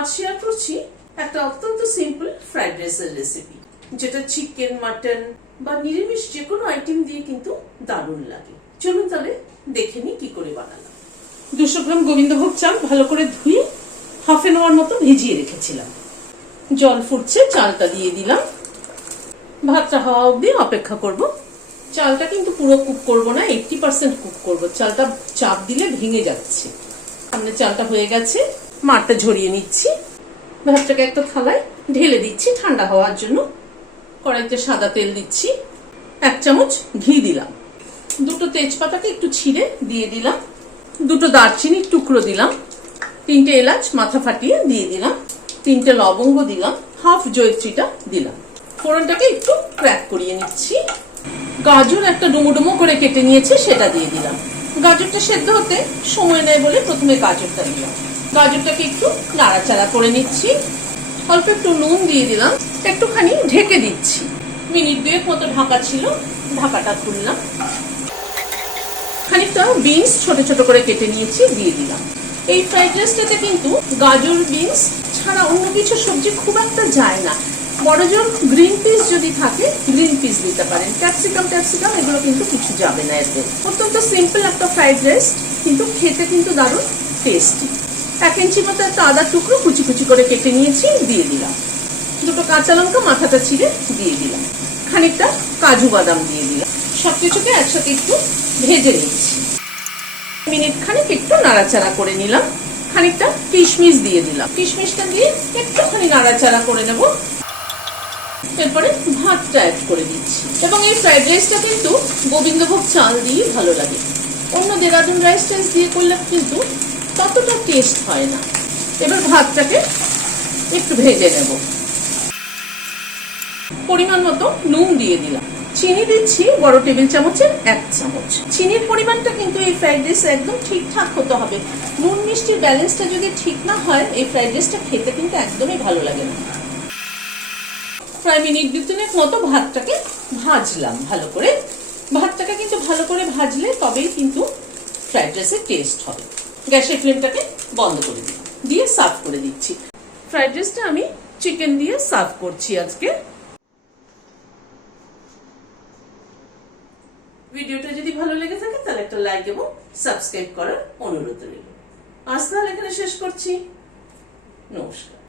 আজ শেয়ার করছি একটা অত্যন্ত সিম্পল ফ্রাইড রাইসের রেসিপি, যেটা চিকেন, মাটন বা নিরামিষ যে কোনো আইটেম দিয়ে কিন্তু দারুণ লাগে। চলুন তাহলে দেখে নিই কি করে বানালাম। 200 গ্রাম গোবিন্দভোগ চাল ভালো করে ধুয়ে হাফ এন আওয়ার মতো ভিজিয়ে রেখেছিলাম। জল ফুটছে, চালটা দিয়ে দিলাম। ভাতটা হওয়া অবধি অপেক্ষা করব। চালটা কিন্তু পুরো কুক করব না, 80% কুক করব। চালটা চাপ দিলে ভেঙে যাচ্ছে। সামনে চালটা হয়ে গেছে, মাঠটা ঝরিয়ে নিচ্ছি। ভাতটাকে একটা থালায় ঢেলে দিচ্ছি ঠান্ডা হওয়ার জন্য। কড়াইতে সাদা তেল দিচ্ছি, 1 চামচ ঘি দিলাম, 2টো তেজপাতাকে একটু ছিঁড়ে দিয়ে দিলাম, 2টো দারচিনির টুকরো দিলাম, 3টে এলাচ মাথা ফাটিয়ে দিয়ে দিলাম, 3টে লবঙ্গ দিলাম, হাফ জয়ত্রীটা দিলাম। ফোড়নটাকে একটু ক্র্যাক করিয়ে নিচ্ছি। গাজর একটা ডুমো ডুমো করে কেটে নিয়েছি, সেটা দিয়ে দিলাম। গাজরটা সেদ্ধ হতে সময় নেয় বলে প্রথমে গাজরটা দিলাম। গাজরটাকে একটু নাড়াচাড়া করে নিচ্ছি। অল্প একটু নুন দিয়ে দিলাম, একটুখানি ঢেকে দিচ্ছি। মিনিট 2 মতো ঢাকা ছিল, ঢাকাটা খুললাম। খানিকটা বিনস ছোট ছোট করে কেটে নিয়েছি, দিয়ে দিলাম। এই ফ্রাইড রাইসটাতে কিন্তু গাজর, বিনস ছাড়া অন্য কিছু সবজি খুব একটা যায় না। বড়জোর গ্রিন পিস যদি থাকে, গ্রিন পিস দিতে পারেন। ক্যাপসিকাম এগুলো কিন্তু কিছু যাবে না এতে। অত্যন্ত সিম্পল একটা ফ্রাইড রাইস, কিন্তু খেতে কিন্তু দারুণ টেস্টি। 1 ইঞ্চি মতো একটা আদার টুকরো কুচি কুচি করে কেটে নিয়েছি, দিয়ে দিলাম। 2টো কাঁচা লঙ্কা মাথাটা ছিঁড়ে দিয়ে দিলাম। খানিকটা কাজু বাদাম দিয়ে দিলাম। সবকিছুকে একসাথে একটু ভেজে নিচ্ছি। মিনিট খানিক একটু নাড়াচাড়া করে নিলাম। খানিকটা কিশমিশ দিয়ে দিলাম। কিশমিশটা দিয়ে একটুখানি নাড়াচাড়া করে নেব। এরপরে ভাতটা অ্যাড করে দিচ্ছি। এবং এই ফ্রাইড রাইসটা কিন্তু গোবিন্দভোগ চাল দিয়ে ভালো লাগে। অন্য দেরাদুন রাইস দিয়ে করলে কিন্তু ততটা টেস্ট হয় না। এবার ভাতটাকে একটু ভেজে নেব। পরিমাণ মতো নুন দিয়ে দিলাম। চিনি দিচ্ছি বড় টেবিল চামচের 1 চামচ। চিনির পরিমাণটা কিন্তু এই ফ্রাইড রাইসে একদম ঠিকঠাক হতে হবে। নুন মিষ্টির ব্যালেন্সটা যদি ঠিক না হয়, এই ফ্রাইড রাইসটা খেতে কিন্তু একদমই ভালো লাগে না। প্রায় মিনিট 2-3 মতো ভাতটাকে ভাজলাম ভালো করে। ভাতটাকে কিন্তু ভালো করে ভাজলে তবেই কিন্তু ফ্রাইড রাইসের টেস্ট হবে। গ্যাসের ফ্লেমটাকে বন্ধ করে দিই, দিয়ে সার্ভ করে দিচ্ছি। ফ্রাইড রাইসটা আমি চিকেন দিয়ে সার্ভ করছি আজকে। ভিডিওটা যদি ভালো লেগে থাকে তাহলে একটা লাইক এবং সাবস্ক্রাইব করার অনুরোধ রইল। আজ তাহলে এখানে শেষ করছি। নমস্কার।